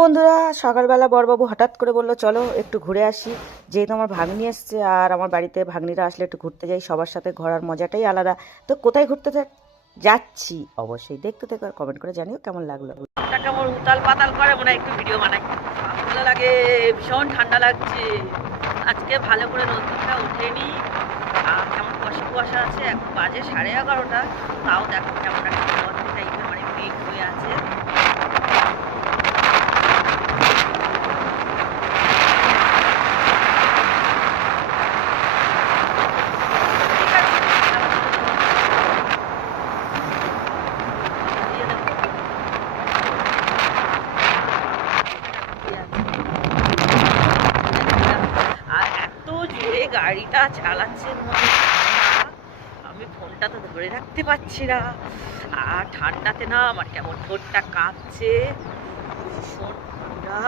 বন্ধুরা, সকালবেলা বড়বাবু হঠাৎ করে বললো চলো একটু ঘুরে আসি। যেহেতু আমার ভাগ্নি এসছে আর আমার বাড়িতে ভাগ্নিরা আসলে একটু ঘুরতে যাই, সবার সাথে ঘোরার মজাটাই আলাদা। তো কোথায় ঘুরতে যাচ্ছি অবশ্যই দেখতে থেকো আর কমেন্ট করে জানিও কেমন লাগলো। কেমন উতাল পাতাল করে মনে একটু ভিডিও বানাই, ভালো লাগে, ভীষণ ঠান্ডা লাগছে। আজকে ভালো করে রোদটা ওঠেনি আর কেমন কুয়াশা কুয়াশা আছে। এখন বাজে 11:30, তাও দেখো কেমন একটা বর্ষা টাইপের মানে মেঘ হয়ে আছে। গাড়িটা চালাচ্ছে আমি ফোনটা তো ধরে রাখতে পারছি না, আর ঠান্ডাতে না আমার কেমন ঠোঁটটা কাঁপছে ভীষণ ঠান্ডা।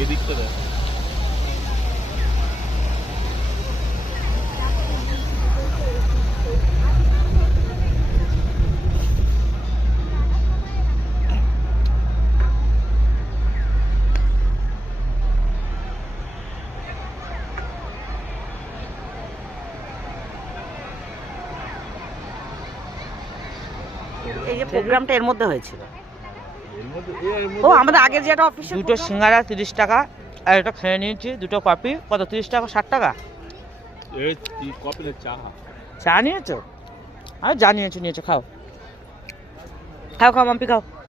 এই দিকটা দেখ। এই যে প্রোগ্রামটা এর মধ্যে হয়েছিল, ও আমাদের আগের যেটা অফিসে। দুটো সিঙ্গারা 30 টাকা, আর এটা খেয়ে নিয়েছি দুটো কফি কত 30 টাকা 60 টাকা। এই কপি না চা? চা নিয়েছো? আর যা নিয়েছো খাও খাও খাও মাম্পি খাও।